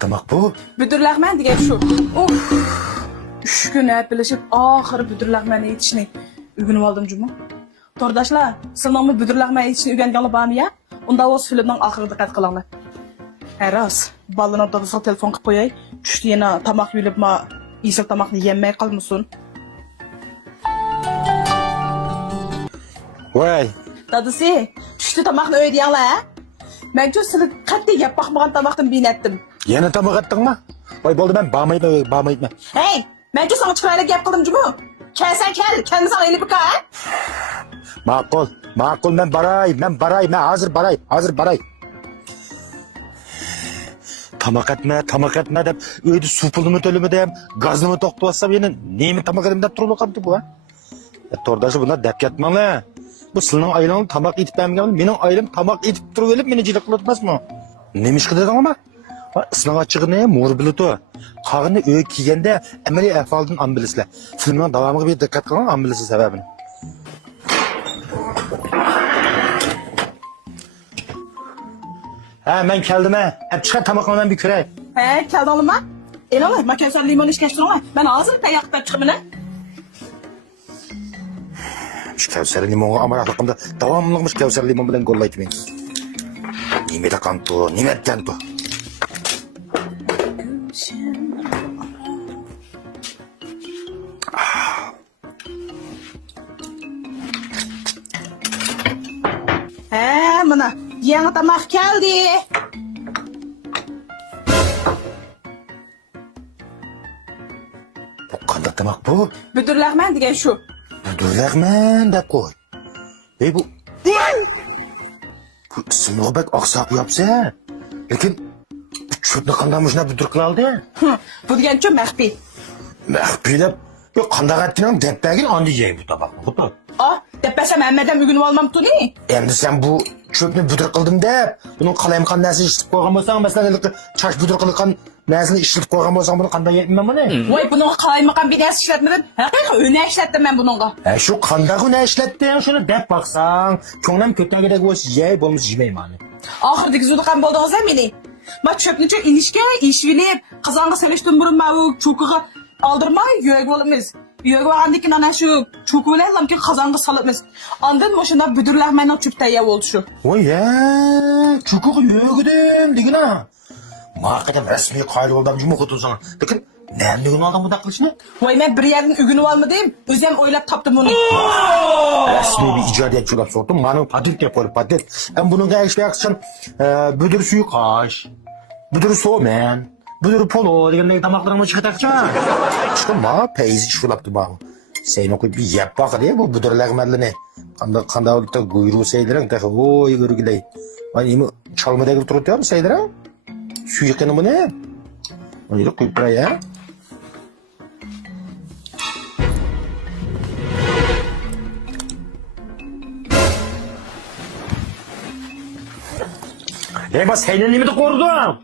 tamak bu? Büdürləkmən degan shu. Of. 3 kun hep birleşip ahırı büdürləkmən yetişini ügünüp aldım cuma. Tordaşlar, sınavımı büdürləkmən yetişini ügənganlı bami ya? Onda o filmden ahırı dikkat kılanlar. Eras, balına da telefon kıp koyay. Düştü yine tamak yülüp ma isil tamakını yemmeye kalmışsın. Vay. Dadısı, düştü tamakını ödeyenler ha? Ben çok seni katli yap bakmadan tamaktan binettim. Yine tamak attın mı? Vay boldu ben bağmayıp mı? Hey, ben çok sana çıkarayla yap kıldım cuma. Kelsen kel, kendi sana eli bıka ha? Makul ben baray, hazır baray. Tamak etme dep, öyle su pulumu tölümü deyim, gazımı toktuvatsam yine neyimi tamak edeyim dep durulu kaldı bu ha? Tordaşı bunlar dep yatmalı. Bu sılının aylanın tamak itip benim aylım tamak itip durup beni cilik kılatmaz mı? Neymiş ki dedin ama? Islan açığı ne? Mor bulutu. Kağını öğü kiygende emeli ehfaldın ambilisle. Filmin devamı bir dikkat kılan ambilisi sebebini. Ha ben geldim ha. Hep çıkar tamaklarından bir kürek. He, keldi alınma. El alır, ma kevser limon işkeştin ama ben ağzını peyak da çıkımını. Şu Kevser limonu amaraklıkımda devamlıymış Kevser limon bilen gollaydı beni. Nimet kanto. He, mana yeni tamak geldi. Bu kanda tamak bu. Büdürləkmən degan shu. Büdürləkmən dep koy. Bu sınığı bek aksak yapsa. Lakin bu çöpünü kandamış ne büdür kılaldı? Bu degan çok məxfi. Məhbidep, yok kandak ettiğinin deppegin andi yiyey bu tabak. Bu da. Ah, deppesem emmeden ügünüp almam tu ne? Endi sen bu çöpünü büdür kıldın dep, bunun kalayımkan nesini işlep koygan bolsan, mesela çaş büdür kılgan nesini işlep koygan bolsan bunu kandak yetmem mi ne? Vay bunun kalaymakan bir ders işletmeden, haqiqi öne işlettim ben bununla. Şu kandağı ne işlettin, şunu dep baksan, köngnem kötüne gerek olsa yiyey, bolmuş yemeyim hani. Ahırdaki zudukan boldunuz emini. Ma çöpünü çok ilişki, işvilip, kazanğı seliştin burun ma bu çokuğu aldırmay, yög olumuz. Yög varandaki ana şu çokuğu eylem ki kazanğı salıpmız. Andın boşunda büdürləkmən o çöpte yav oldu şu. Oy ya, çukuğu yögüdüm, digin ha. Makadem resmi kaydı oldan cümle kutu sana. Lakin, neyem digin aldan bu dakılışını? Vay ben bir yerin ügünü almadım, özüm oylap taptım bunu. Resmi bir icadiyet çulap sordum. Bana patent yapıyor patent. Ben bunun gayişle yakışan büdür suyu kaş, büdür soğumen, büdür polo diye damaklarıma çıkartacağım. Çıkın bana peyzi çulaптı bana. Sen okuyup bir yap bak diye bu büdürlekmedli Kanda olup da kuyruğu seydiren. Oy görgüley. Hani imi çalmada gibi turuyor mu seydiren? Suyu kanı bu ne? Onu da koyup buraya. Bas senin nimi de korudum.